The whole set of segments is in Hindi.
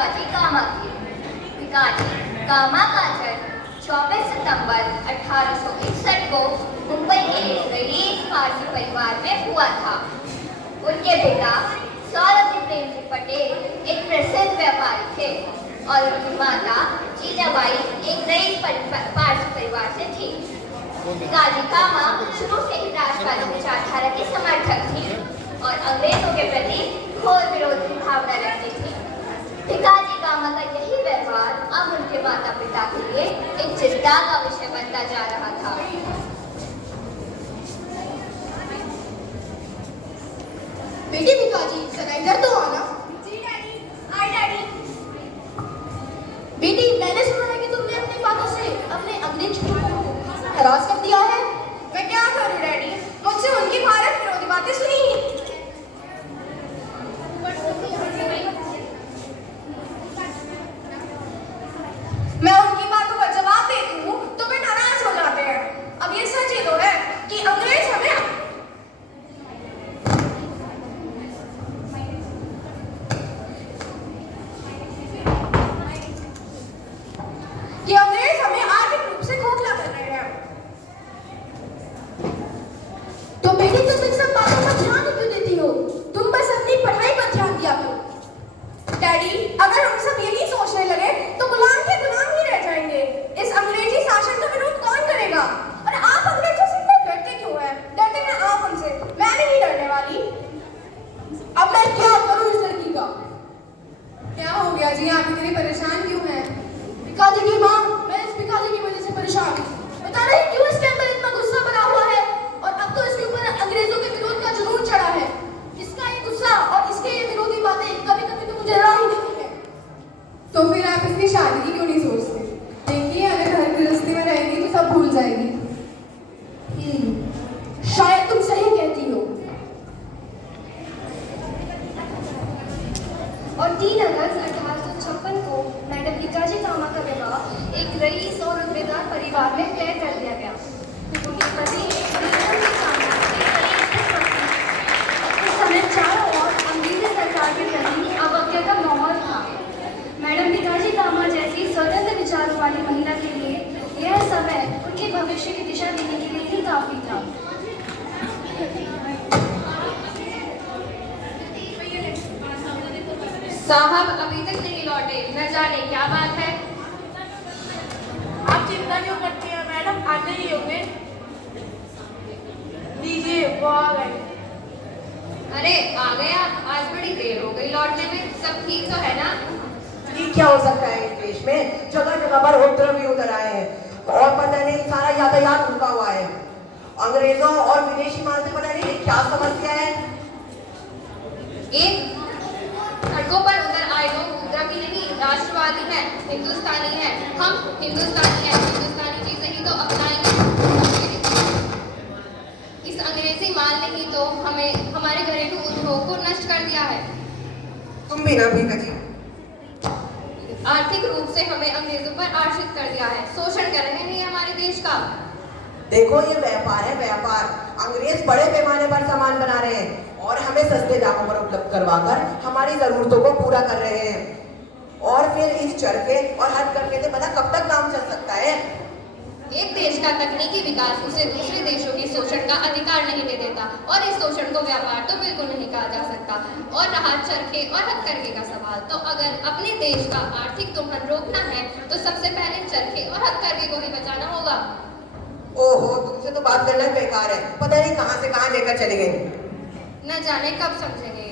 भिकाजी कामा की। भिकाजी कामा का जन्म 24 सितंबर 1861 को मुंबई के एक रईस पारसी परिवार में हुआ था। उनके पिता सौरभ प्रेमजी पटेल एक प्रसिद्ध व्यापारी थे और उनकी माता जीजाबाई एक रईस पारसी परिवार से थी। भिकाजी कामा शुरू से ही राष्ट्रवादी विचारधारा के समर्थक थी और अंग्रेजों के प्रति घोर विरोध की भावना रखती थी। भिकाजी कामा का यही व्यवहार अब उनके माता पिता के लिए एक चिंता का विषय बनता जा रहा था। बेटी भिकाजी, जरा इधर तो आना। जी डैडी। हाय डैडी। बेटी, मैंने सुना है कि तुमने अपनी बातों से अपने अंग्रेज को हरास कर दिया है। मैं क्या करूं डैडी, मुझसे उनकी भारत विरोधी बातें सुनी। मैं उनकी बातों का जवाब देती हूँ तो वे नाराज हो जाते हैं। अब ये सच ही तो है कि अंग्रेज हमें आर्थिक रूप से खोखला कर रहे हैं। तो बेटी, तुम इन सब बातों पर ध्यान क्यों देती हो? तुम बस अपनी पढ़ाई पर ध्यान दिया करो। डैडी, अगर हम सब यही सोचने लगे तो गुलाम के गुलाम ही रह जाएंगे। इस अंग्रेजी शासन का विरोध कौन करेगा? और आप अंग्रेजों से इतना डरते क्यों हैं? डरते हैं आप उनसे, मैं नहीं डरने वाली। अब मैं क्या करूं इस लड़की का? क्या हो गया जी, आप इतनी परेशान क्यों हैं? भिकाजी की माँ, मैं इस भिकाजी की वजह से परेशान हूँ। बता नहीं क्यों इसके अंदर इतना गुस्सा भरा हुआ है और अब तो इसके ऊपर अंग्रेजों के विरोध का जुनून चढ़ा है। इसका ये गुस्सा और इसके ये विरोधी बातें कभी कभी तो मुझे डरा ही देती है। तो फिर आप इसकी शादी की क्यों नहीं सोचते? देखिए, अगर घर गृहस्थी में रहेगी तो सब भूल जाएगी। शायद तुम सही कहती हो। और 3 अगस्त 1856 को मैडम भिकाजी कामा का विवाह एक रईस और उद्देदार परिवार में तय कर दिया गया। उनके पति नीलम की कामा एक रईस थे। उस समय चारों ओर अंग्रेजी सरकार के प्रति अवज्ञा का माहौल था। मैडम भिकाजी कामा जैसी स्वतंत्र विचारों वाली महिला के लिए यह समय उनके भविष्य की दिशा देने के लिए ही काफी था। साहब अभी तक नहीं लौटे, न जाने क्या बात है। आप चिंता क्यों करती हैं मैडम, आते ही होंगे। लीजिए, वो आ गए। अरे आ गए आप, आज बड़ी देर हो गई लौटने में। सब ठीक तो है ना? ठीक क्या हो सकता है इस देश में? जगह जगह पर उपद्रव भी उतर आए हैं और पता नहीं सारा यातायात रुका हुआ है। अंग्रेजों और विदेशी माल से पता नहीं क्या समस्या है। एक सड़कों पर उतर आए लोग उपद्रवी नहीं, राष्ट्रवादी हैं, हिंदुस्तानी हैं। हम हिंदुस्तानी हैं, हिंदुस्तानी चीजें ही तो अपनाएंगे। इस अंग्रेजी माल ने ही तो हमें हमारे घरेलू उद्योग को नष्ट कर दिया है। तुम भी ना भिकाजी, आर्थिक रूप से हमें अंग्रेजों पर आश्रित कर दिया है, शोषण कर रहे हैं हमारे देश का। देखो ये व्यापार है, व्यापार। अंग्रेज बड़े पैमाने पर सामान बना रहे हैं और हमें सस्ते दामों पर उपलब्ध करवाकर हमारी जरूरतों को पूरा कर रहे हैं। और फिर इस चरखे और हद करने से पता कब तक काम चल सकता है? एक देश का तकनीकी विकास उसे दूसरे देशों के शोषण का अधिकार नहीं दे देता और इस शोषण को व्यापार तो बिल्कुल नहीं कहा जा सकता। और रहा चरखे और हथकरघे का सवाल, तो अगर अपने देश का आर्थिक दोहन रोकना है तो सबसे पहले चरखे और हथकरघे को ही बचाना होगा। ओहो, तुमसे तो बात करना बेकार है। पता नहीं कहां से कहां लेकर चले गए। न जाने कब समझेंगे।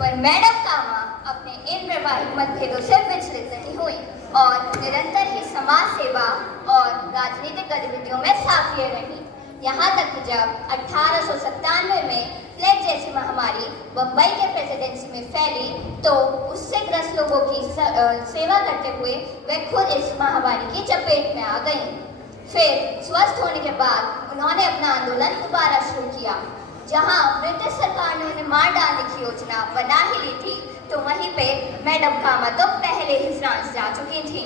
पर मैडम कामा अपने इन वैवाहिक मतभेदों से विचलित नहीं हुई और निरंतर ही समाज सेवा और राजनीतिक गतिविधियों में सक्रिय रही। यहाँ तक कि जब 1897 में प्लेग जैसी महामारी बम्बई के प्रेसिडेंसी में फैली तो उससे ग्रस्त लोगों की सेवा करते हुए वे खुद इस महामारी की चपेट में आ गईं। फिर स्वस्थ होने के बाद उन्होंने अपना आंदोलन दोबारा शुरू किया। जहां ब्रिटिश सरकार ने उन्हें मार डालने की योजना बना ही ली थी तो वहीं पे मैडम कामा तो पहले ही फ्रांस जा चुकी थी।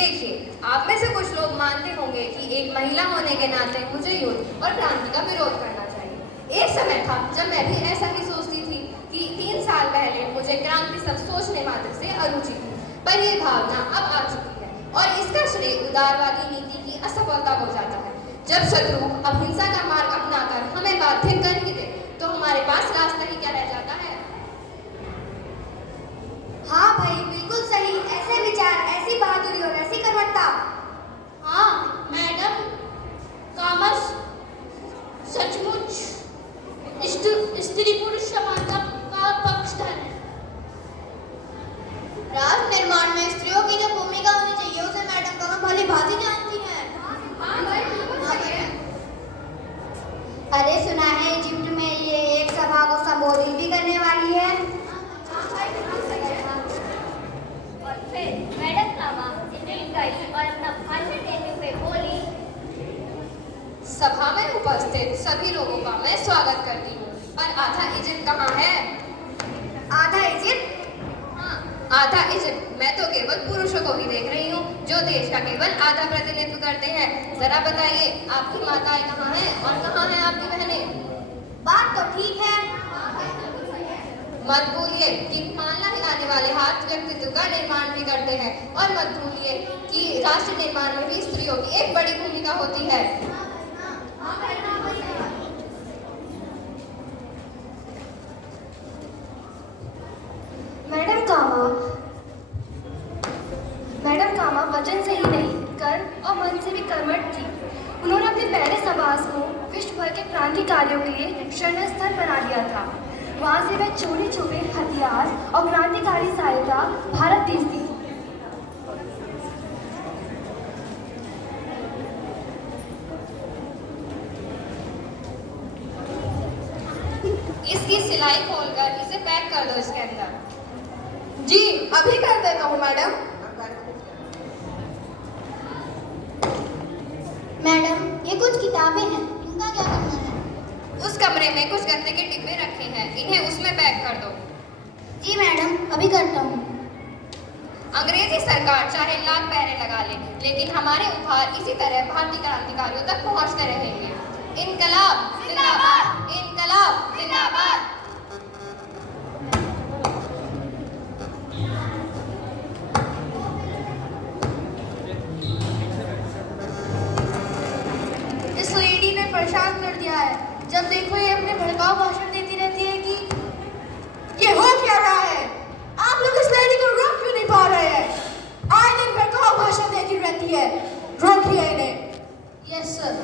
देखिए, आप में से कुछ लोग मानते होंगे कि एक महिला होने के नाते मुझे युद्ध और क्रांति का विरोध करना चाहिए। एक समय था जब मैं भी ऐसा ही सोचती थी कि 3 साल पहले मुझे क्रांति सब सोचने मात्र से अरुचि थी, पर ये भावना अब आ चुकी है और इसका श्रेय उदारवादी नीति की असफलता हो जाता है। जब शत्रु अहिंसा का मार्ग अपनाकर हमें बाध्य कर ही दे तो हमारे पास रास्ता ही क्या रह जाता है। हाँ भाई, बिल्कुल सही। ऐसे विचार, ऐसी बहादुरी और ऐसी कर्मठता। हाँ मैडम, कामर्स सचमुच स्त्री पुरुष समानता का पक्षधर है। राष्ट्र निर्माण में स्त्रियों की जो भूमिका होनी चाहिए उसे मैडम कमल भली भांति जानती हैं। अरे सुना है इजिप्ट में ये एक सभा को संबोधित भी करने वाली है। और फिर मैडम कामा दिल्ली गई और अपना भाषण देते हुए बोली, सभा में उपस्थित सभी लोगों का मैं स्वागत करती हूँ, पर आधा इजिप्ट कहाँ है? आधा इजिप्ट? हाँ, आधा इजिप्ट। मैं तो केवल पुरुषों को ही देख रही हूँ जो देश का केवल आधा प्रतिनिधित्व करते हैं। जरा बताइए, आपकी माताएं कहाँ हैं और कहाँ हैं आपकी बहनें? बात तो ठीक है। मत भूलिए कि पालना हिलाने वाले हाथ व्यक्तित्व का निर्माण भी करते हैं, और मत भूलिए कि राष्ट्र निर्माण में भी स्त्रियों की एक बड़ी भूमिका होती है। मैडम कामा वचन से ही नहीं, कर्म और मन से भी कर्मठ थी। उन्होंने अपने पहले समाज को विश्व भर के क्रांतिकारियों के लिए शरण स्थल बना दिया था। वहाँ से वह चोरी छुपे हथियार और क्रांतिकारी सहायता भारत भेजती थी। इसकी सिलाई खोलकर इसे पैक कर दो इसके अंदर। जी अभी कर देता हूँ मैडम। मैडम, ये कुछ किताबें हैं, इनका क्या करना है? उस कमरे में कुछ गत्ते के डिब्बे रखे हैं, इन्हें उसमें पैक कर दो। जी मैडम, अभी करता हूँ। अंग्रेजी सरकार चाहे लाख पहरे लगा ले, लेकिन हमारे उपहार इसी तरह भारतीय क्रांतिकारियों तक पहुंचते रहेंगे। इनकलाब जिंदाबाद, इनकलाब जिंदाबाद। इस लेडी ने परेशान कर दिया है। जब देखो ये अपने भड़काऊ भाषण देती रहती है कि ये हो क्या रहा है। आप लोग इस लेडी को रोक क्यों नहीं पा रहे हैं? आए दिन भड़काऊ भाषण देती रहती है, रोकिए इन्हें। Yes sir.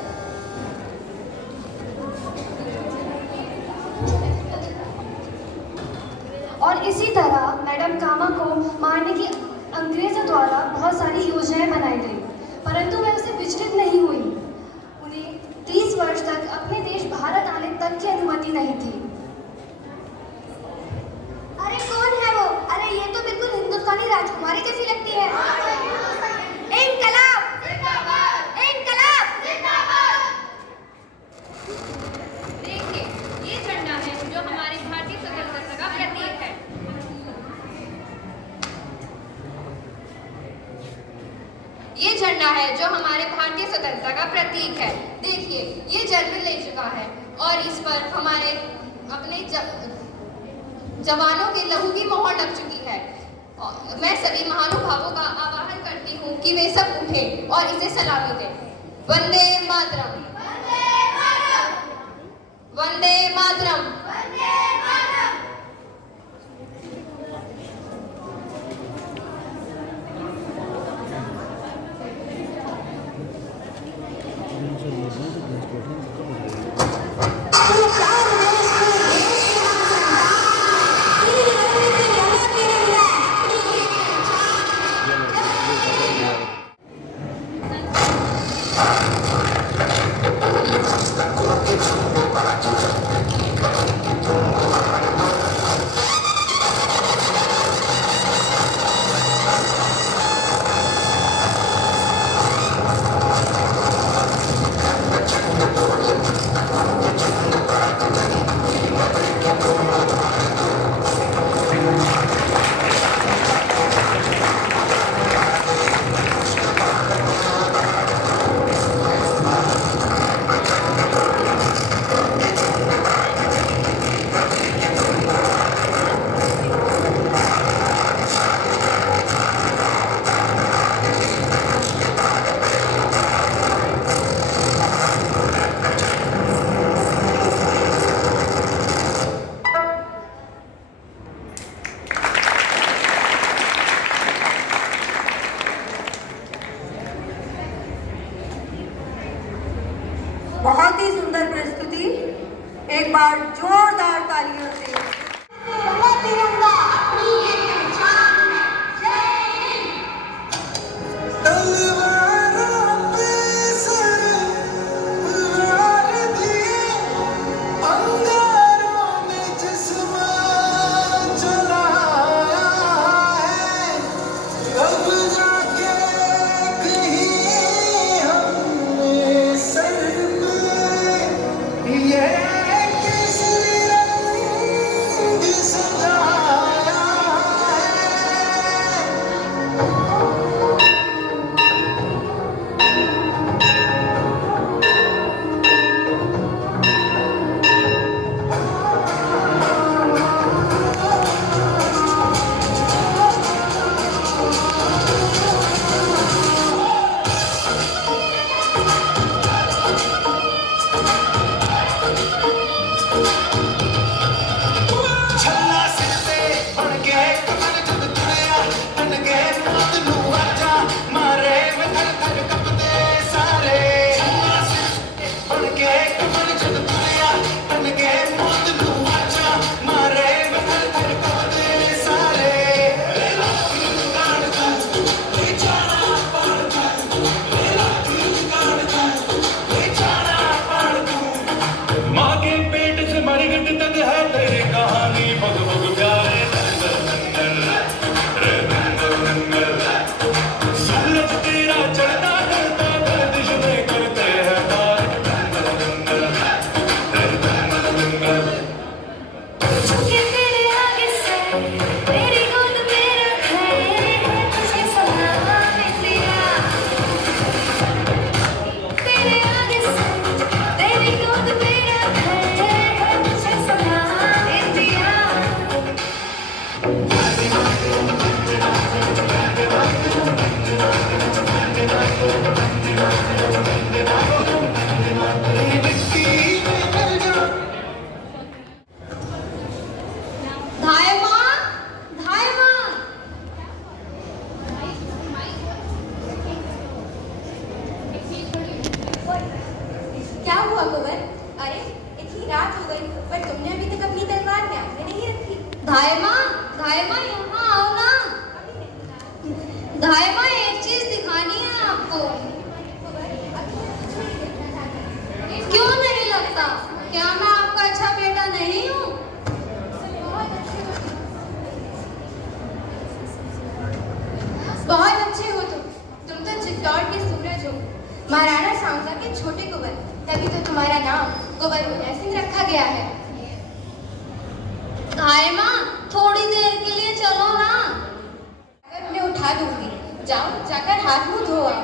और इसी तरह मैडम कामा को मारने की अंग्रेजों द्वारा बहुत सारी योजनाएं बनाई गई, परंतु वह उससे विचलित नहीं हुई। उन्हें 30 वर्ष तक अपने देश भारत आने तक की अनुमति नहीं थी। अरे कौन है वो? अरे ये तो बिल्कुल हिंदुस्तानी राजकुमारी जैसी लगती है। इनकलाब जिंदाबाद, इनकलाब जिंदाबाद। देखिए, ये झंडा है जो हमारी भारतीय स्वतंत्रता का प्रतीक है। ये झंडा है जो हमारे भारतीय स्वतंत्रता का प्रतीक है। देखिए, ये जन्म ले चुका है और इस पर हमारे अपने जवानों के लहू की मोहर लग चुकी है। और मैं सभी महानुभावों का आह्वान करती हूँ कि वे सब उठें और इसे सलामी दें। वंदे मातरम, वंदे मातरम। क्या हुआ कुंवर? अरे इतनी रात हो गई पर तुमने अभी तक अपनी तलवार म्यान में नहीं रखी। धाय माँ यहाँ आओ ना। धाय माँ एक चीज दिखानी है आपको। क्यों नहीं लगता? क्या मैं आपका अच्छा बेटा नहीं हूँ? बहुत अच्छे हो तुम तो चित्तौड़ के सूरज हो, महाराणा सांगा के छोटे कुंवर, तभी तो तुम्हारा नाम कुंवर उदय सिंह रखा गया है। धाय माँ थोड़ी देर के लिए चलो ना। अगर उन्हें उठा दूंगी, जाओ जाकर हाथ मुंह धो आओ।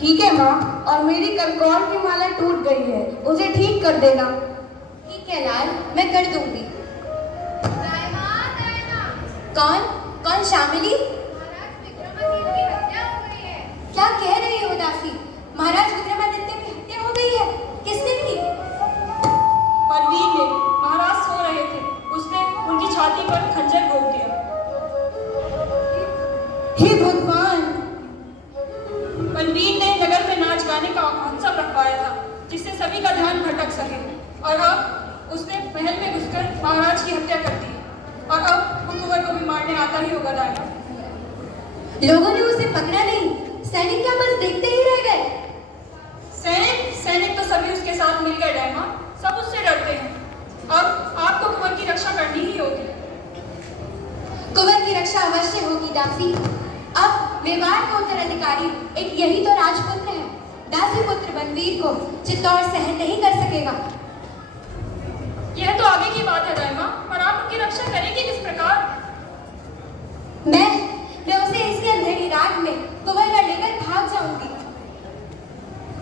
ठीक है माँ, और मेरी कलकौल की माला टूट गई है, उसे ठीक कर देना। ठीक है लाल, मैं कर दूंगी। कौन कौन शामिली? क्या कह रही हो दासी? महाराज विक्रमादित्य की हत्या हो गई है? किसने की? परवीन ने, महाराज सो रहे थे, उसने उनकी छाती पर खंजर घोंप दिया। हे भगवान! परवीन ने नगर में नाच गाने का महोत्सव रखवाया था, जिससे सभी का ध्यान भटक सके, और अब उसने महल में घुसकर महाराज की हत्या कर दी। और अब उन कुंवर को भी मारने आता ही होगा दादा। लोगों ने उसे पकड़ा नहीं, सैनिक क्या बस देखते ही रह गए? सैनिक तो सभी उसके साथ मिल गए डैमा, सब उससे डरते हैं। अब आपको कुंवर की रक्षा करनी ही होगी। कुंवर की रक्षा अवश्य होगी दासी। अब मेवाड़ का उत्तराधिकारी एक यही तो राजपुत्र है। दासी पुत्र बनवीर को चित्तौड़ सहन नहीं कर सकेगा। यह तो आगे की बात है दाइमा, पर आप उनकी रक्षा करेंगे किस प्रकार? मैं उसे इसी अंधेरी रात में कुंवर पर लेकर भाग जाऊंगी।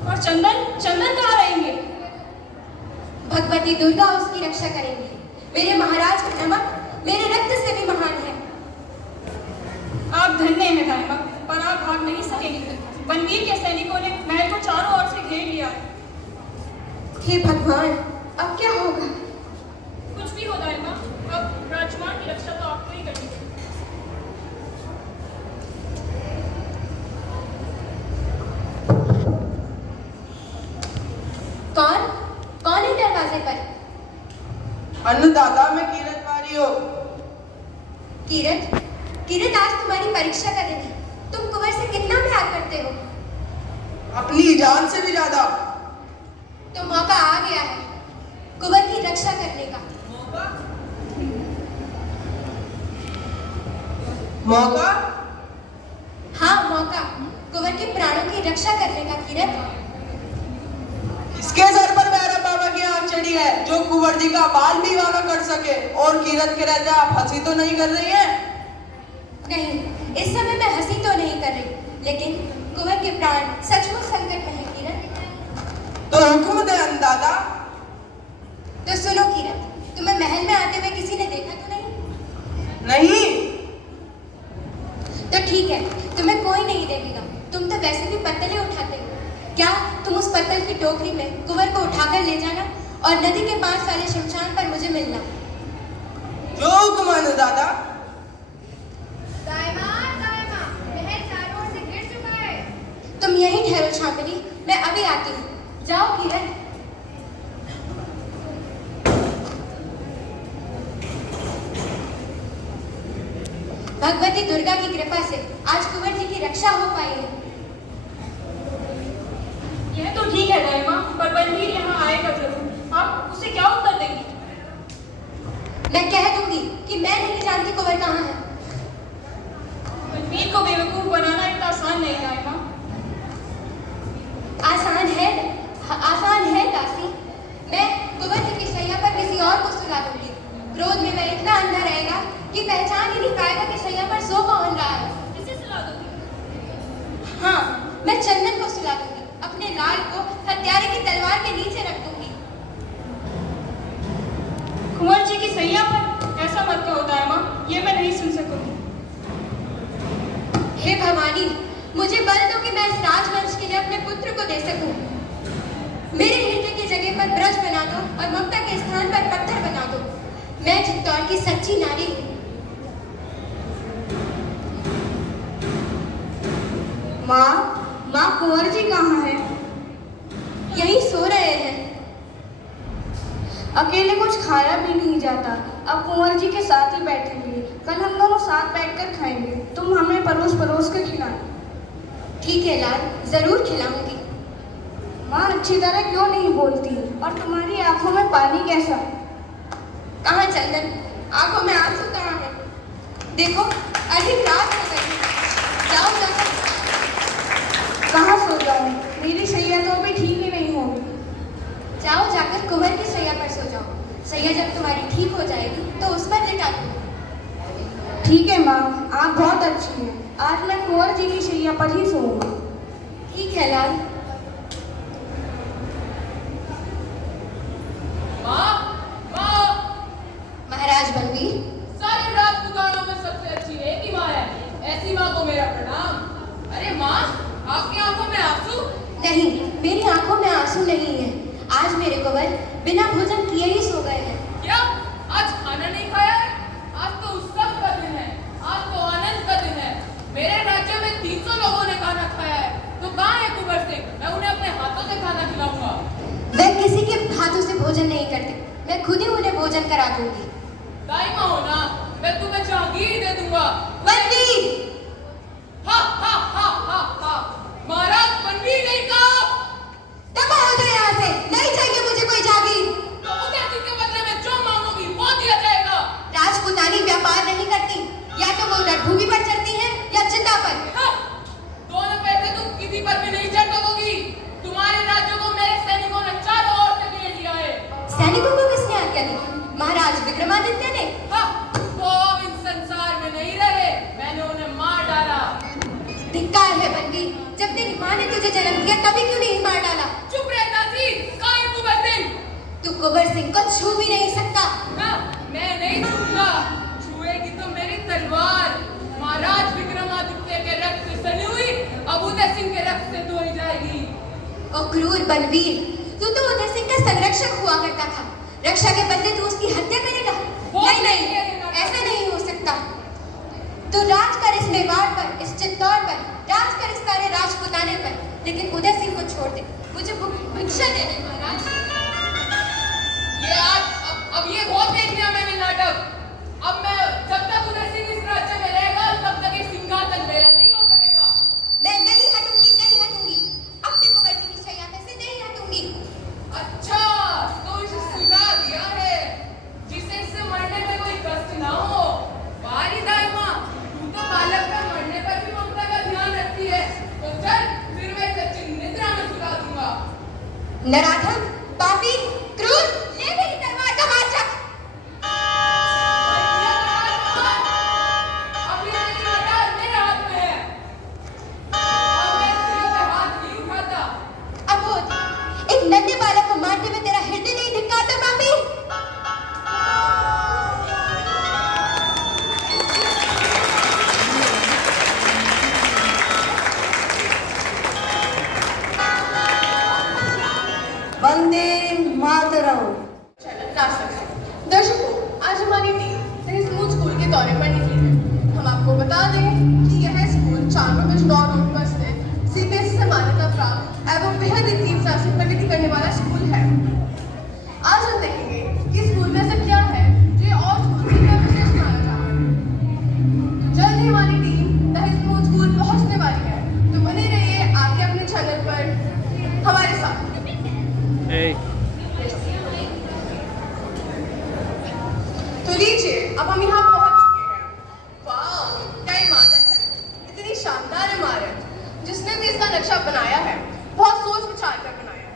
और चंदन कहाँ रहेंगे? भगवती दुर्गा उसकी रक्षा करेंगी। मेरे महाराज का नमक मेरे रक्त से भी महान है। आप धन्य हैं दाइमा, पर आप भाग नहीं सकेंगे। बनवीर के सैनिकों ने महल को चारों ओर से घेर लिया है। हे भगवान, अब क्या होगा? कुछ भी हो दाइमा, अब राजकुमार की रक्षा तो आपको ही करनी है। कौन है दरवाजे पर? अन्नदाता, मैं कीरत वारी हो। किरत, आज तुम्हारी परीक्षा का दिन है। तुम कुंवर से कितना प्यार करते हो? अपनी जान से भी ज्यादा। तो मौका आ गया है कुंवर की रक्षा करने का। मौका? हाँ, मौका कुंवर के प्राणों की रक्षा करने का। किरत, इसके सर पर भैरव बाबा की आँच चढ़ी है जो कुंवर जी का बाल भी वागा कर सके। और कीरत के राजा आप हंसी तो नहीं कर रही हैं? नहीं, इस समय मैं हंसी तो नहीं कर रही, लेकिन कुंवर के प्राण सचमुच संकट में है किरण। तो हुक्म दे अंदाजा। तो सुनो किरण, तुम्हें महल में आते हुए किसी ने देखा तो नहीं? नहीं। तो ठीक है, तुम्हें कोई नहीं देखेगा। तुम तो वैसे भी पत्तलें उठाते हो। क्या तुम उस पत्तल की टोकरी में कुंवर को उठाकर ले जाना और नदी के पास वाले शमशान पर मुझे मिलना। जो हुक्म अंदाजा। तुम यहीं ठहरो छापली, मैं अभी आती हूँ। जाओ किरण। भगवती दुर्गा की कृपा से आज कुंवर जी की रक्षा हो पाई है। यह तो ठीक है दाइमा, पर बलवीर यहाँ आएगा जरूर। आप उसे क्या उत्तर देंगी? मैं कह दूंगी कि मैं नहीं जानती कुंवर कहाँ है। बलवीर को बेवकूफ बनाना इतना आसान नहीं दाइमा। आसान है दासी। मैं कुंवर जी की शैया पर किसी और को सुला दूंगी। क्रोध में वह इतना अंधा रहेगा कि पहचान ही नहीं पाएगा कि शैया पर सो कौन रहा है। किसे सुला दोगी? हाँ, मैं चंदन को सुला दूंगी। अपने लाल को हत्यारे की तलवार के नीचे रख दूंगी। कुंवर जी की सैया पर ऐसा मत कहो दाइमा, ये मैं नहीं सुन सकूंगी। हे भवानी, मुझे बल दो कि मैं इस राजवंश के लिए अपने पुत्र को दे सकूं। मेरे हृदय की जगह पर ब्रज बना दो और ममता के स्थान पर पत्थर बना दो। मैं चित्तौड़ की सच्ची नारी हूँ। माँ कुंवर जी कहाँ हैं? यहीं सो रहे हैं। अकेले कुछ खाया भी नहीं जाता, अब कुंवर जी के साथ ही बैठेंगे। कल हम दोनों साथ बैठकर खाएंगे। तुम हमें परोस परोस कर खिलाना। ठीक है लाल, जरूर खिलाऊंगी। माँ अच्छी तरह क्यों नहीं बोलती? और तुम्हारी आंखों में पानी कैसा? कहाँ चंदन? आंखों में आंसू कहाँ है? देखो, अधिक रात हो गई। जाओ जाकर। कहाँ सो जाऊँ? मेरी सैया तो अभी ठीक ही नहीं होगी। जाओ जाकर कुंवर की सैया पर सो जाओ। सैया जब तुम्हारी ठीक हो जाएगी तो उस पर लिटा दो। ठीक है माँ, आप बहुत अच्छी हैं। आज मैं कुंवर जी की शैया पर ही सोऊंगी। ठीक है लाल। महाराज बलवीर, सारी रात दुकानों में सबसे अच्छी एक ही माँ है। ऐसी माँ को मेरा प्रणाम। अरे माँ, आपकी आंखों में आंसू? नहीं, मेरी आंखों में आंसू नहीं है। आज मेरे कुंवर बिना भोजन किए ही सो गए हैं। क्या आज खाना नहीं खाया है? आज तो उत्सव का दिन है, आज तो आनंद का दिन है। मेरे राज्य में 300 लोगों ने खाना खाया है, तो कहाँ है कुंवर सिंह? मैं उन्हें अपने हाथों से खाना खिलाऊंगा। वे किसी के हाथों से भोजन नहीं करते, मैं खुद ही उन्हें भोजन करा दूंगी। दाइमा हो ना, मैं तुम्हें जहांगीर दे दूंगा। बलवीर! हा हा हा हा हा। महाराज बनवीर नहीं कहा। दबा हो जाए यहाँ से, नहीं चाहिए मुझे कोई जागीर। तो उदय सिंह के बदले में जो मांगोगी वो दिया जाएगा। राजपुतानी व्यापार नहीं करती, या तो वो रणभूमि पर चढ़ती है या चिता पर। हाँ, दोनों पैसे तुम किसी पर भी नहीं चढ़ सकोगी। तुम्हारे राज्य को मेरे सैनिकों ने चारों ओर से घेर लिया है। सैनिकों को किसने आज्ञा दी? महाराज विक्रमादित्य ने। हाँ, वो अब इस संसार में नहीं रहे, मैंने उन्हें मार डाला। धिक्कार है बलवीर, जब तेरी माँ ने तुझे जन्म दिया तभी क्यों नहीं मार डाला? चुप रह दासी, कहाँ है कुंवर सिंह? तू कुंवर सिंह को छू भी नहीं सकता। हाँ, मैं नहीं छूऊंगा। छुएगी तो मेरी तलवार महाराज विक्रमादित्य के रक्त से सनी हुई, अब उदय सिंह के रक्त से धोई जाएगी। ओ क्रूर बलवीर, तू तो उदय सिंह का संरक्षक हुआ करता था। रक्षा के बदले तू उसकी हत्या करेगा? नहीं नहीं, ऐसा नहीं हो सकता। तू राज कर इस मेवाड़ पर, इस चित्तौड़ पर, राज कर इस सारे राजपुताने पर, लेकिन उदय सिंह को छोड़ दे। मुझे भिक्षा दे दे महाराज। ये आज अब ये बहुत देख लिया मैंने नाटक। अब मैं जब तक उदय सिंह इस राज्य में रहेगा तब तक ये सिंहासन मेरा नहीं हो सकेगा। मैं नहीं हटूंगी, नहीं हटूंगी। अपने कुंवर जी की शैया में से नहीं हटूंगी। अच्छा, तो इसे सुला दिया है जिसे इससे मरने में कोई कष्ट ना हो। वारी दाइमा, तू तो बालक का मरने पर भी ममता का ध्यान रखती है। तो चल, फिर मैं सच्ची निद्रा में सुला दूंगा। नराधम, पापी, क्रूर, अब हम यहाँ पहुँच चुके हैं। वाह, क्या इमारत है! इतनी शानदार इमारत। जिसने भी इसका नक्शा बनाया है बहुत सोच विचार कर बनाया है।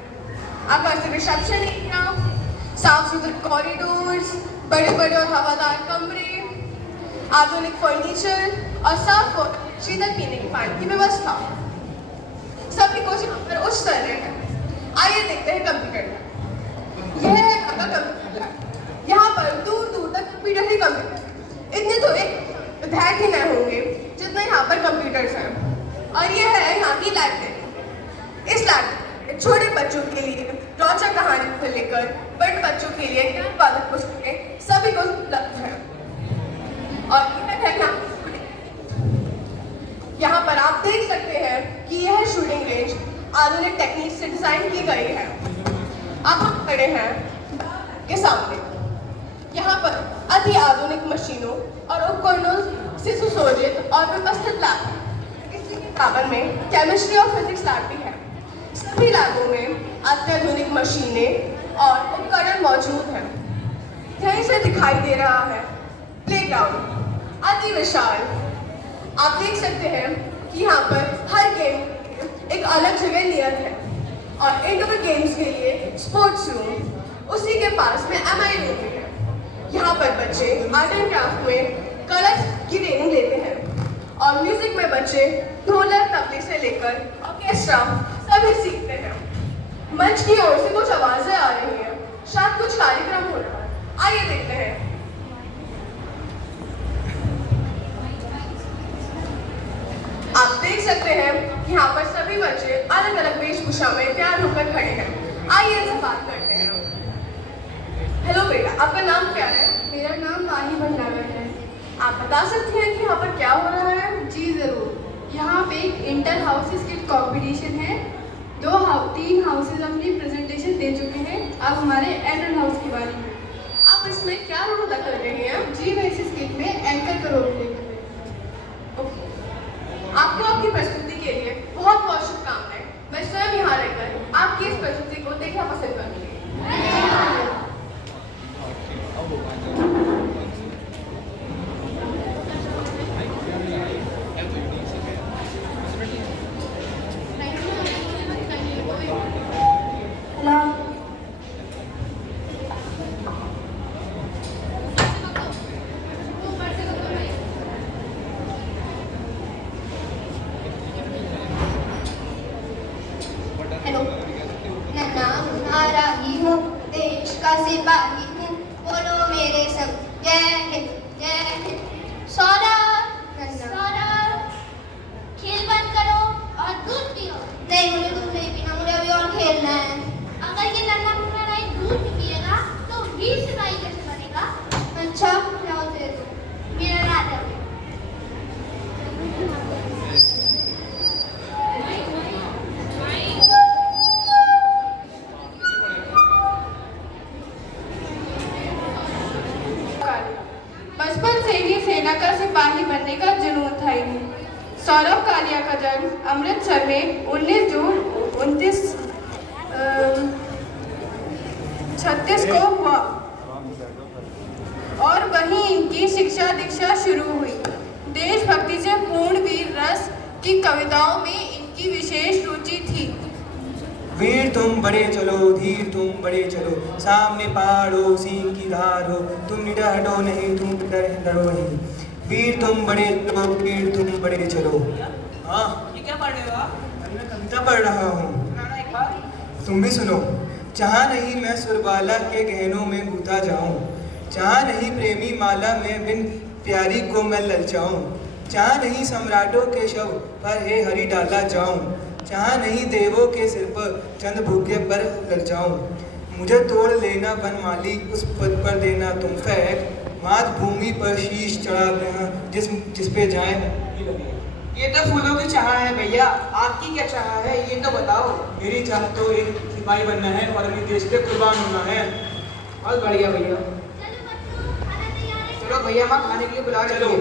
आकर्षक रिसेप्शन एरिया, साफ सुथरे कॉरिडोर्स, बड़े बड़े और हवादार कमरे, आधुनिक फर्नीचर और साफ शीतल पीने के पानी की व्यवस्था। सभी कुछ यहाँ पर उच्च स्तर है। आइए देखते हैं कंप्यूटर लैब। यह है आपका कंप्यूटर लैब। यहाँ पर दूर दूर तक कंप्यूटर ही कंप्यूटर है। इतने तो एक विद्यार्थी न होंगे जितने यहाँ पर कंप्यूटर्स हैं। और ये है यहाँ की लाइब्रेरी। इस लाइब्रेरी में छोटे बच्चों के लिए रोचक कहानी से लेकर बड़े बच्चों के लिए ज्ञानवर्धक पुस्तकें सभी को उपलब्ध है। और यहाँ पर आप देख सकते हैं कि यह शूटिंग रेंज आधुनिक टेक्निक से डिजाइन की गई है। अब हम खड़े हैं के सामने। यहाँ पर अति आधुनिक मशीनों और उपकरणों से सुसज्जित और व्यवस्थित लैब है। इसी के बराबर में केमिस्ट्री और फिजिक्स लैब भी है। सभी लैबों में अत्याधुनिक मशीनें और उपकरण मौजूद हैं। यहीं से दिखाई दे रहा है प्लेग्राउंड, अति विशाल। आप देख सकते हैं कि यहाँ पर हर गेम एक अलग जगह नियत है। और इंडोर गेम्स के लिए स्पोर्ट्स रूम, उसी के पास में MI रूम भी है। यहाँ पर बच्चे आर्ट एंड क्राफ्ट में कला की ट्रेनिंग लेते हैं। और म्यूजिक में बच्चे ढोलक, तबले से लेकर ऑर्केस्ट्रा सभी सीखते हैं। मंच की ओर से कुछ आवाजें आ रही हैं, शायद कुछ कार्यक्रम हो रहा है। आइए देखते हैं। आप देख सकते हैं कि यहाँ पर सभी बच्चे अलग अलग वेशभूषा में तैयार होकर खड़े हैं। आइए इनसे बात करते हैं। हेलो बेटा, आपका नाम क्या है? मेरा नाम माही भंडागर है। आप बता सकती हैं कि यहाँ पर क्या हो रहा है? जी ज़रूर। यहाँ पे एक इंटर हाउस स्किट कंपटीशन है। 3 हाउसेज अपनी प्रेजेंटेशन दे चुके हैं। अब हमारे एंटर हाउस की बारी है। आप इसमें क्या रोल अदा कर रही हैं? जी मैं इस स्किट में एंकर का रोल प्ले कर रही हूँ। आपको आपकी प्रस्तुति के लिए बहुत बहुत शुभकामनाएं। मैं स्वयं यहाँ रहकर आपकी इस प्रस्तुति को देखना पसंद करूँगी। हेलो, मैं नाम नाराही हूँ, देश का सिपाही हूँ, बोलो मेरे सब जय हिंद जय हिंद। सौरभ, खेल बंद करो और दूध पियो। नहीं, मुझे दूध नहीं पीना, मुझे अभी और खेलना है। अगर ये नन्हा मुन्ना नहीं दूध पिएगा तो 20 सिपाही कैसे बनेगा? अच्छा, जाओ दे दो, मेरा राजा। बचपन से ही सेना का सिपाही बनने का जुनून था इन्हें। सौरभ कालिया का जन्म अमृतसर में 19 जून 1936 को हुआ और वहीं इनकी शिक्षा दीक्षा शुरू हुई। देशभक्ति से पूर्ण वीर रस की कविताओं में इनकी विशेष रुचि थी। वीर तुम बड़े चलो, धीर तुम बड़े चलो, सामने पहाड़ हो, सिंह की धार हो, तुम निडर हटो नहीं, तुम डरो नहीं। वीर तुम बड़े चलो, वीर तुम बड़े चलो। हाँ, ये क्या पढ़ रहे हो आप? मैं कविता पढ़ रहा हूँ। सुनाना एक बार। तुम भी सुनो। चाहा नहीं मैं सुरबाला के गहनों में गूथा जाऊं, चाहा नहीं प्रेमी माला में बिन प्यारी को मैं ललचाऊं, चाहा नहीं सम्राटों के शव पर हे हरि डाला जाऊं, चाहा नहीं देवों के सिर पर चंद भूखे पर ललचाऊं। मुझे तोड़ लेना बनमाली, उस पद पर देना तुम फेंक, मातृभूमि पर शीश चढ़ा देना जिस पे जाए। ये तो फूलों की चाह है भैया, आपकी क्या चाह है ये तो बताओ। मेरी चाह तो एक सिपाही बनना है और अपने देश पे कुर्बान होना है। बहुत बढ़िया भैया। चलो भैया, माँ खाने के लिए बुला रही चलो। है।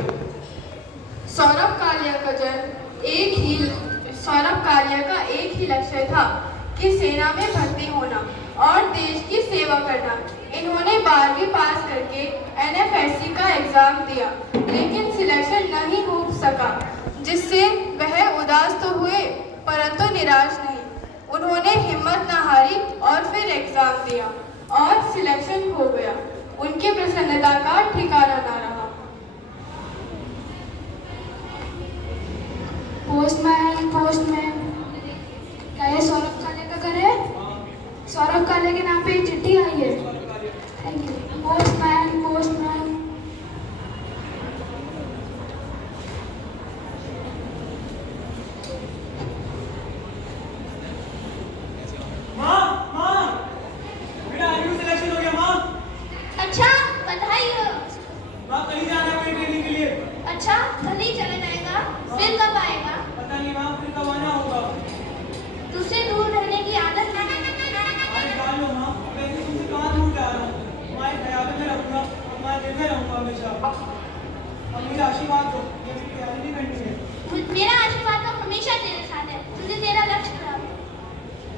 सौरभ कालिया का एक ही लक्ष्य था कि सेना में भर्ती होना और देश की सेवा करना। इन्होंने 12वीं पास करके NFSC का एग्ज़ाम दिया, लेकिन सिलेक्शन नहीं हो सका, जिससे वह उदास तो हुए परंतु निराश नहीं। उन्होंने हिम्मत न हारी और फिर एग्ज़ाम दिया और सिलेक्शन हो गया। उनकी प्रसन्नता का ठिकाना न रहा। पोस्टमैन, पोस्टमैन, क्या ये सौरभ काले का घर है? सौरभ काले के नाम पे एक चिट्ठी आई है। Thank you. Postman, postman. मेरा आईयू सिलेक्शन हो गया माँ। अच्छा, बधाई हो। माँ कहीं जाना है ट्रेनिंग के लिए। अच्छा, कल ही चला जाएगा, फिर कब आएगा? पता नहीं माँ, फिर कब आना होगा। तुझसे दूर रहने की आदत नहीं है। अरे जान लो माँ, वैसे तुमसे कहाँ दूर जा रहा हूँ। तुम्हारे ख्याल में रखूंगा, तुम्हारे दिल में रहूंगा हमेशा। अब मेरा आशीर्वाद दो, ये मेरी तैयारी नहीं करनी है। मेरा आशीर्वाद तो हमेशा तेरे साथ है, तुझे तेरा लक्ष्य प्राप्त हो।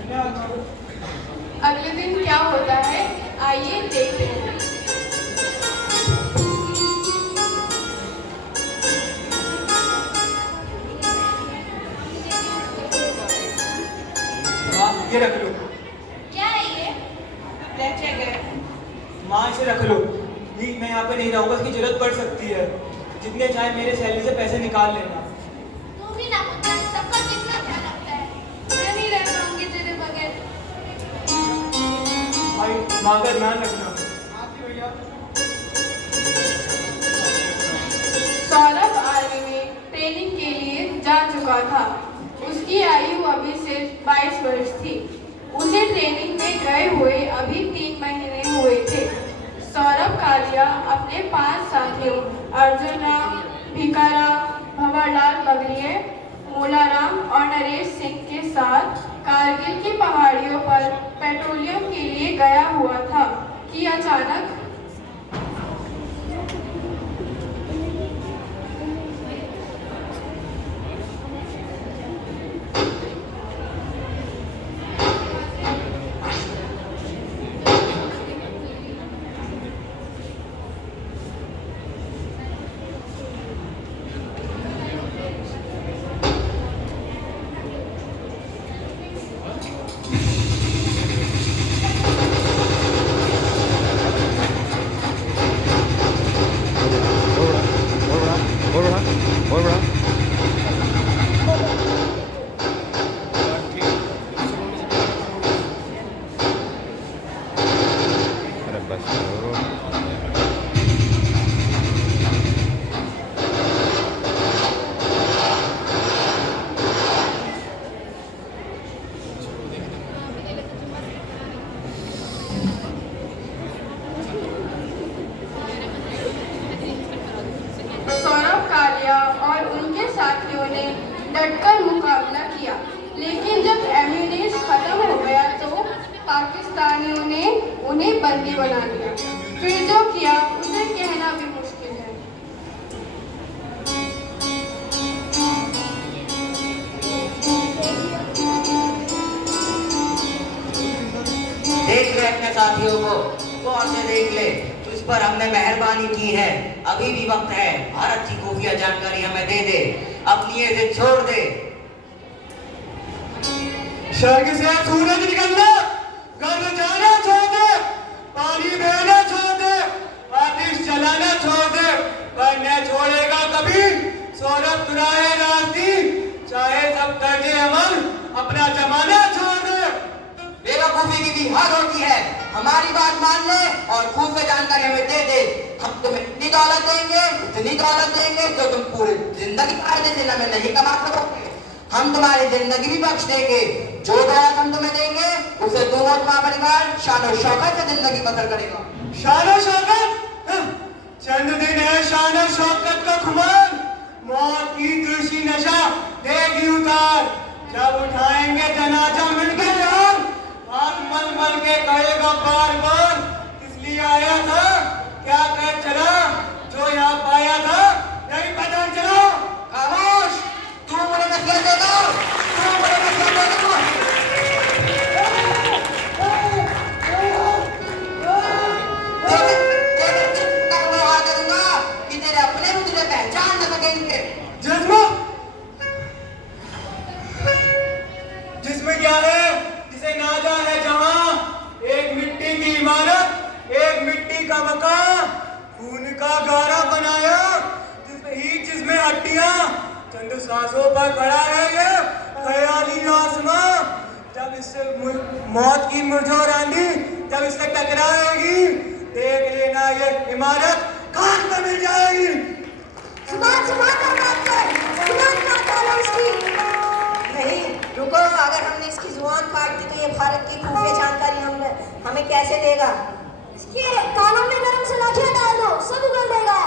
धन्यवाद माँ। अगले दिन क्या होता है, आइए देखते हैं। माँ ये रख लो। क्या है ये? ब्लैक चेक है। माँ इसे रख लो। ये मैं यहाँ पे नहीं रहूँगा, इसकी जरूरत पड़ सकती है। जितने चाहे मेरे सैलरी से पैसे निकाल लेना। तू भी ना पुत्र, सबका कितना अच्छा लगता है। मैं नहीं रह पाऊंगी तेरे बगैर। भाई माँ का ध्यान रखना। आपकी भैया। सौरभ आर्मी में ट्रेनिंग के लिए जा चुका था। उसकी आयु अभी सिर्फ 22 वर्ष थी। उसे ट्रेनिंग में गए हुए अभी 3 महीने हुए थे। सौरभ कालिया अपने 5 साथियों अर्जुन राम, भिकाराम, भंवरलाल बगलिए, मूलाराम और नरेश सिंह के साथ कारगिल की पहाड़ियों पर पेट्रोलियम के लिए गया हुआ था कि अचानक सौरभ कालिया और उनके साथियों ने डटकर मुकाबला किया, लेकिन जब एम्यूनेशन खत्म हो गया तो पाकिस्तानियों ने उन्हें बंदी बना लिया। फिर जो किया उसे कहना भी मुश्किल है। देख ले अपने साथियों को, गौर से देख ले। तुझ पर हमने मेहरबानी की है, अभी भी वक्त है। भारत की खुफिया जानकारी हमें दे दे, अपनी इसे छोड़ दे। स्वर्ग से सूरज निकलना, गर्म जाना छोड़ दे, पानी बहना छोड़ दे, आतिश जलाना छोड़ दे, पर न छोड़ेगा कभी सौरभ तुराहे रास्ती, चाहे सब दर्जे अमल अपना जमाना छोड़ दे। बेवकूफी की भी हद होती है। हमारी बात मान ले और खुफिया जानकारी हमें दे दे। हम तुम्हें इतनी दौलत देंगे, इतनी दौलत देंगे जो तुम पूरी जिंदगी फायदे से में नहीं कमा सकोगे। हम तुम्हारी जिंदगी भी बख्श देंगे। जो दौलत हम तुम्हें देंगे उसे तुम और तुम्हारा परिवार शान और शौकत से जिंदगी बसर करेगा। शान और शौकत? चंद दिन है शान और शौकत का खुमान, मौत की तुलसी नशा देगी उतार। जब उठाएंगे जनाजा मिलकर यार, हाथ मल मल के कहेगा बार बार, इसलिए आया था, क्या कर चला, जो यहाँ पाया था नहीं पता चला। खामोश, तू मुझे नसीहत देगा, तू मुझे नसीहत देगा। चंद सांसों पर खड़ा है ये ख्याली आसमां। जब इससे मौत की मुरझोर आंधी जब इससे टकराएगी, देख लेना ये इमारत खाक में मिल जाएगी। जुबान कर बात कर, जुबान काट डालो इसकी। नहीं रुको, अगर हमने इसकी जुबान काट दी तो ये भारत की खुफिया जानकारी हमें कैसे देगा? इसके कानों में गरम सलाखियां डाल दो, सब उगल देगा।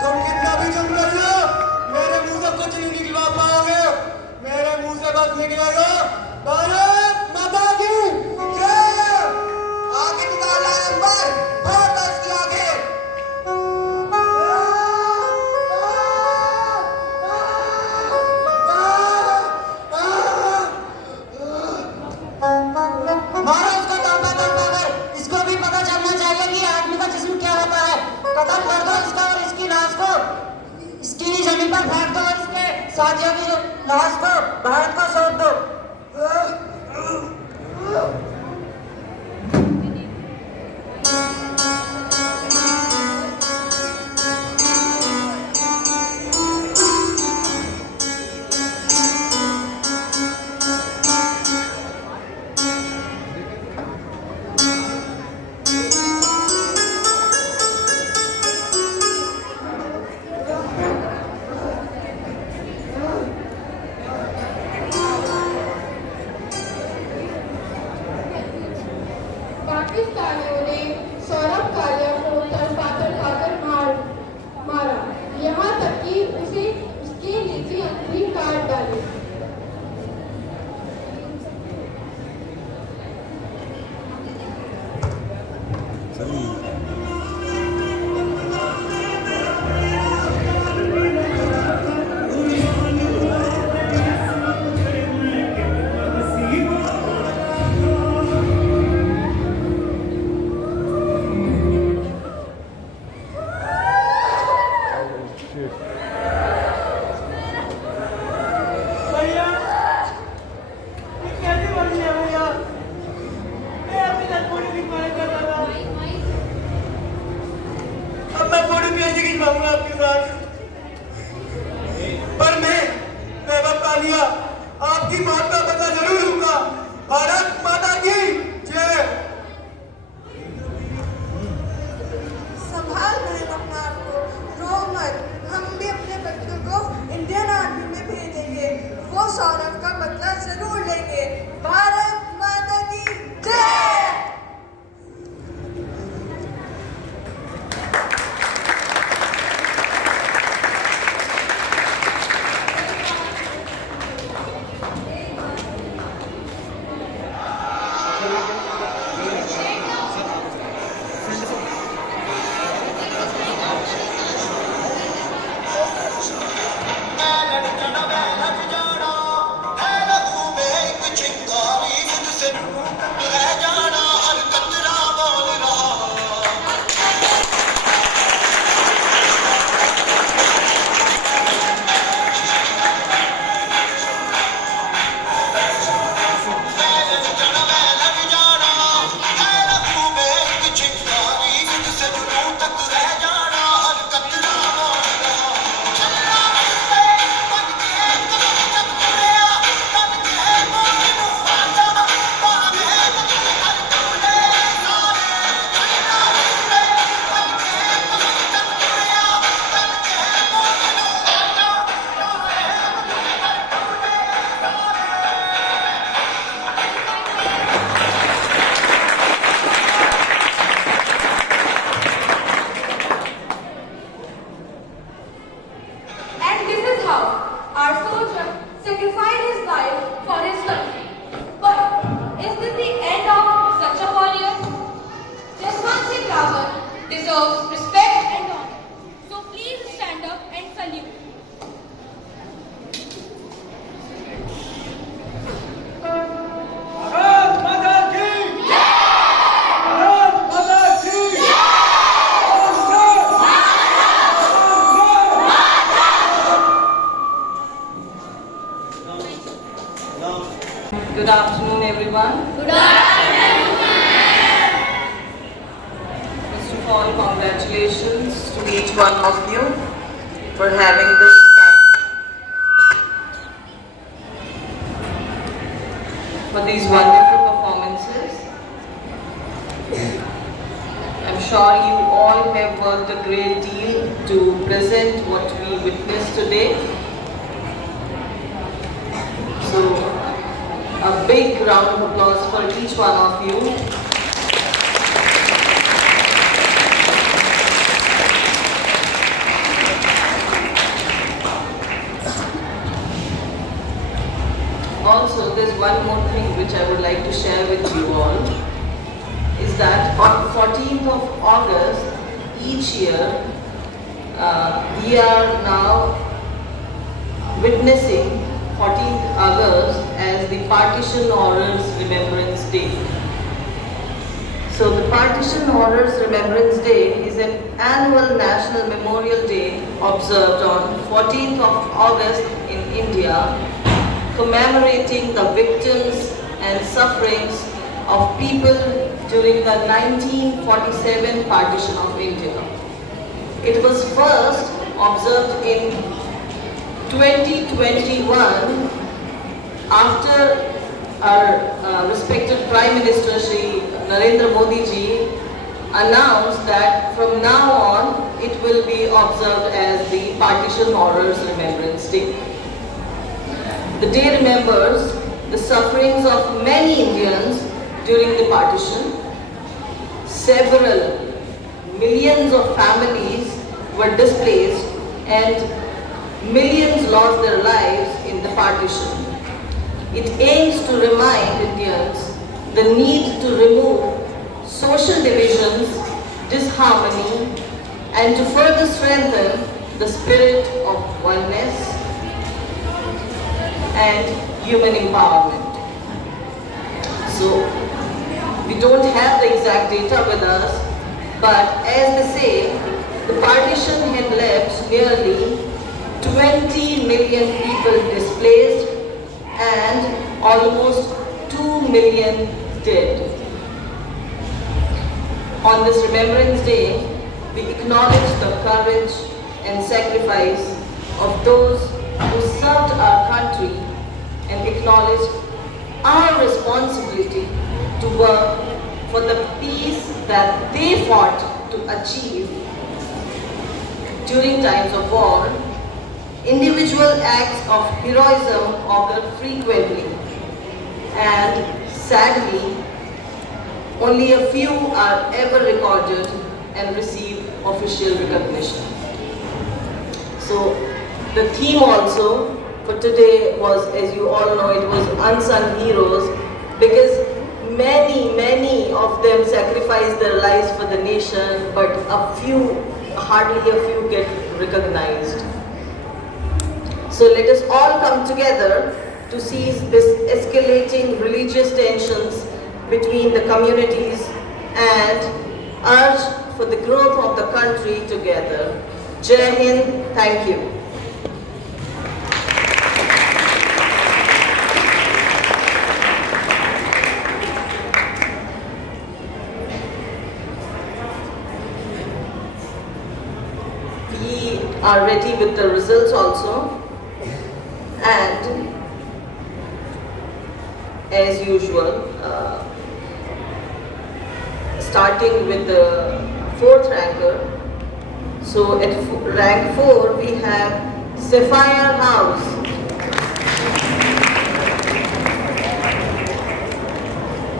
तुम कितना भी जुर्म कर लो, मेरे मुंह से कुछ नहीं निकलवा पाओगे। मेरे मुंह से बस निकलेगा भारत माता की जय। आगे निकाला नंबर, बहुत दस की आगे। मारो इसको तड़पा तड़पा कर। इसको भी पता चलना चाहिए कि आदमी का जिस्म क्या होता है। कत्ल कर दो इसका और इसकी लाश को इसकी ही जमीन पर फेंक दो और इसके साथियों की लाश को भारत को सौंप दो। पाकिस्तानियों ने सौरभ कालिया को तड़पा कर मारा, यहाँ तक कि उसे उसकी निजी अंगूठी काट डाली। भैया ये कैसी मर्जी है भैया? मैं अपनी फोटो खिंचवाने चाहता था, अब मैं फोटो कैसे खिंचवाऊंगा आपके साथ? पर मैं वैभव कालिया आपकी मौत का बदला जरूर लूंगा। भारत माता की जय। संभाल बहन अपना आप को, रो मत। हम भी अपने बच्चों को इंडियन आर्मी में भेजेंगे, वो सौरभ का बदला जरूर लेंगे। भारत माता की जय। Good afternoon, everyone. Good afternoon. First of all, congratulations to each one of you for having this for these wonderful performances. I'm sure you all have worked a great deal to present what we witnessed today. So, a big round of applause for each one of you. Also, there's one more thing which I would like to share with you all, is that on 14th of August each year, we are now witnessing 14th August as the Partition Horrors Remembrance Day. So the Partition Horrors Remembrance Day is an annual national memorial day observed on 14th of August in India, commemorating the victims and sufferings of people during the 1947 partition of India. It was first observed in 2021 after our respected Prime Minister Shri Narendra Modi ji announced that from now on it will be observed as the Partition Horrors Remembrance Day. The day remembers the sufferings of many Indians during the partition. Several millions of families were displaced and millions lost their lives in the partition. It aims to remind Indians the need to remove social divisions, disharmony, and to further strengthen the spirit of oneness and human empowerment. So, we don't have the exact data with us, but as they say, the partition had left nearly 20 million people displaced and almost 2 million dead. On this Remembrance Day, we acknowledge the courage and sacrifice of those who served our country and acknowledge our responsibility to work for the peace that they fought to achieve during times of war. Individual acts of heroism occur frequently, and sadly, only a few are ever recorded and receive official recognition. So, the theme also for today was, as you all know, it was unsung heroes, because many of them sacrificed their lives for the nation, but hardly a few get recognized. So let us all come together to seize this escalating religious tensions between the communities and urge for the growth of the country together. Jai Hind, thank you. We are ready with the results also, and as usual, starting with the fourth ranker. So at rank 4 we have Sapphire House.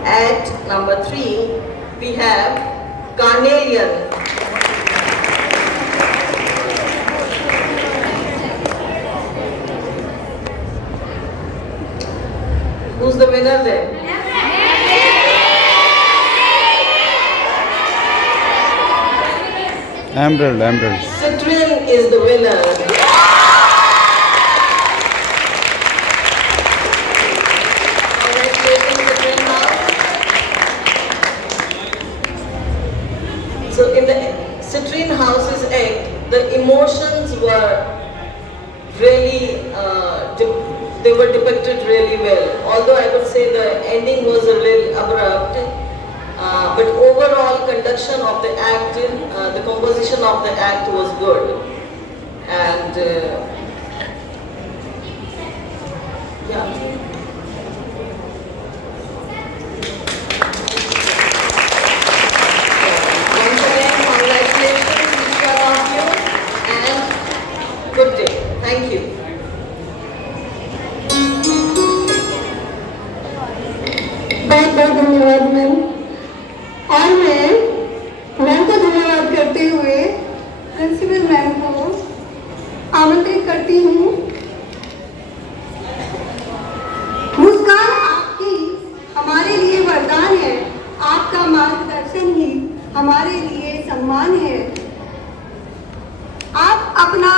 At number 3 we have Carnelian. Who's the winner then? Emerald. Citrine is the winner. Congratulations, Citrine House. So in the Citrine House's act, the emotions were really, they were depicted really well. Although I would say the ending was a little abrupt, but overall conduction of the act, the composition of the act was good. And yeah. Once again, congratulations each one of you and good day. Thank you. बहुत बहुत धन्यवाद मैम। और मैं मैम को धन्यवाद करते हुए प्रिंसिपल मैम को आमंत्रित करती हूँ। मुस्कान आपकी हमारे लिए वरदान है, आपका मार्गदर्शन ही हमारे लिए सम्मान है। आप अपना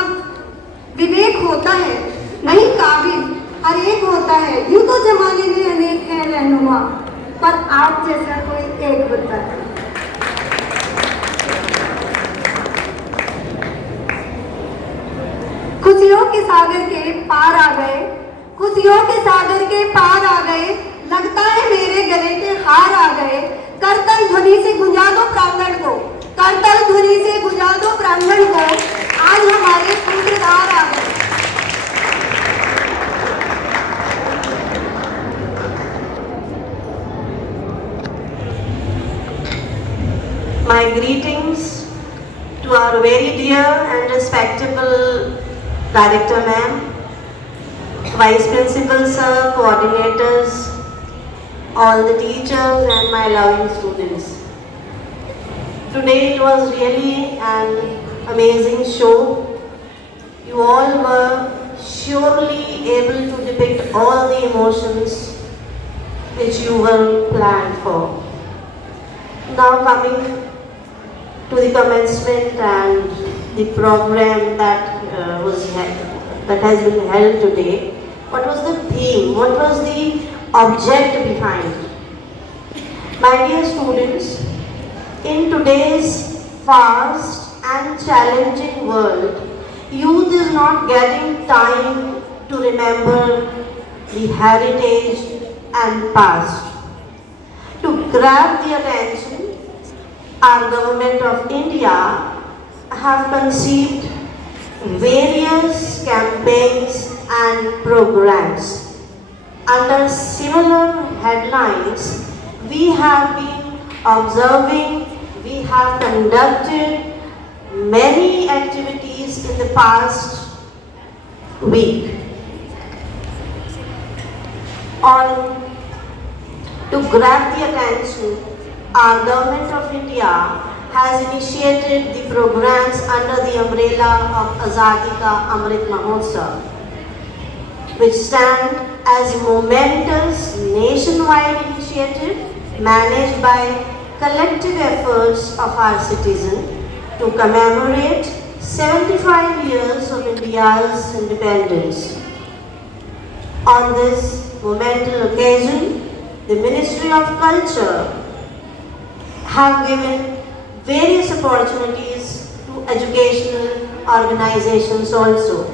विवेक होता है, नहीं काबिल हर एक होता है। यूं तो जमाने में अनेक हैं रहनुमा, पर आप जैसा कोई एक होता है। खुशियों के सागर के पार आ गए, खुशियों के सागर के पार आ गए, लगता है मेरे गले के हार आ गए। करतल ध्वनि से गुंजा दो प्रांगण को, करतल ध्वनि से गुंजा दो प्रांगण को, आज हमारे सूत्रधार आ गए। My greetings to our very dear and respectable Director Ma'am, Vice Principal Sir, coordinators, all the teachers and my loving students. Today it was really an amazing show. You all were surely able to depict all the emotions which you were planned for. Now coming to the commencement and the program that that has been held today. What was the theme? What was the object behind? My dear students, in today's fast and challenging world, youth is not getting time to remember the heritage and past. To grab the attention, our government of India have conceived various campaigns and programs. Under similar headlines, we have been observing, we have conducted many activities in the past week. To grab the attention, our government of India has initiated the programs under the umbrella of Azadi Ka Amrit Mahotsav, which stand as a momentous nationwide initiative managed by collective efforts of our citizens to commemorate 75 years of India's independence. On this momentous occasion, the Ministry of Culture have given various opportunities to educational organizations also.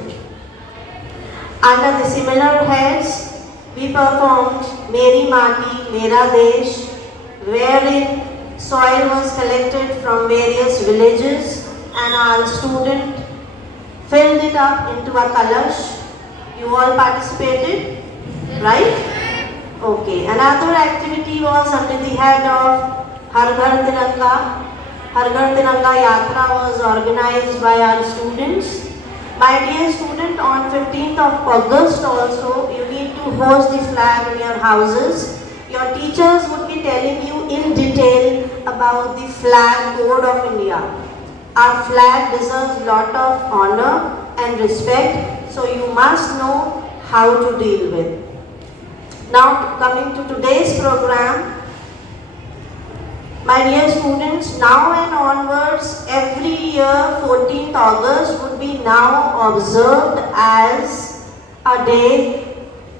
Under the similar heads, we performed Meri Mati, Mera Desh, wherein soil was collected from various villages and our student filled it up into a kalash. You all participated, right? Okay. Another activity was under the head of Har Ghar Tiranga. Har Ghar Tiranga Yatra was organized by our students. My dear student, on 15th of August also, you need to hoist the flag in your houses. Your teachers would be telling you in detail about the flag code of India. Our flag deserves a lot of honor and respect, so you must know how to deal with. Now coming to today's program, my dear students, now and onwards, every year 14th August would be now observed as a day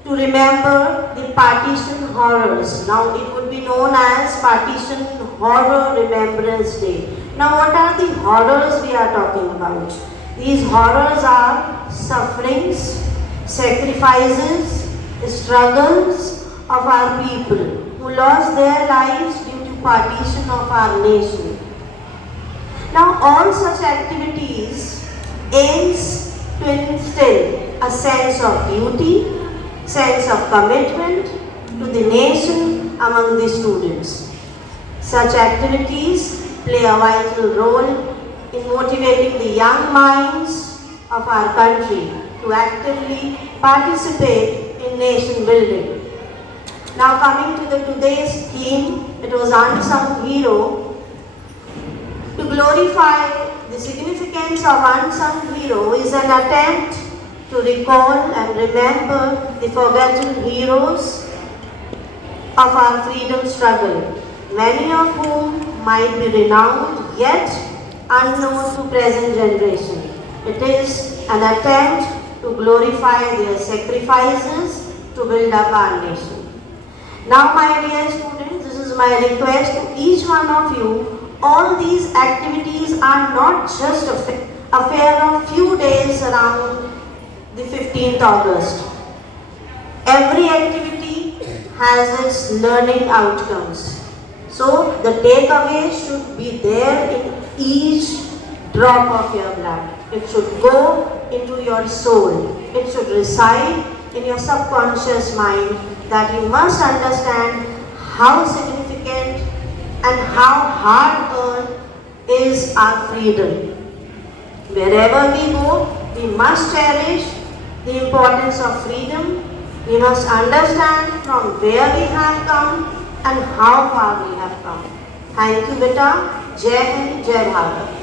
to remember the partition horrors. Now it would be known as Partition Horror Remembrance Day. Now what are the horrors we are talking about? These horrors are sufferings, sacrifices, struggles of our people who lost their lives due to partition of our nation. Now all such activities aims to instill a sense of duty, sense of commitment to the nation among the students. Such activities play a vital role in motivating the young minds of our country to actively participate in nation building. Now coming to today's theme, it was Unsung Hero. To glorify the significance of Unsung Hero is an attempt to recall and remember the forgotten heroes of our freedom struggle, many of whom might be renowned yet unknown to present generation. It is an attempt to glorify their sacrifices to build up our nation. Now my dear students, this is my request to each one of you. All these activities are not just a affair of few days around the 15th August. Every activity has its learning outcomes. So the takeaway should be there in each drop of your blood. It should go into your soul. It should reside in your subconscious mind that you must understand how significant and how hard-earned is our freedom. Wherever we go, we must cherish the importance of freedom. We must understand from where we have come and how far we have come. Thank you, beta. Jai Hind, Jai Bharat.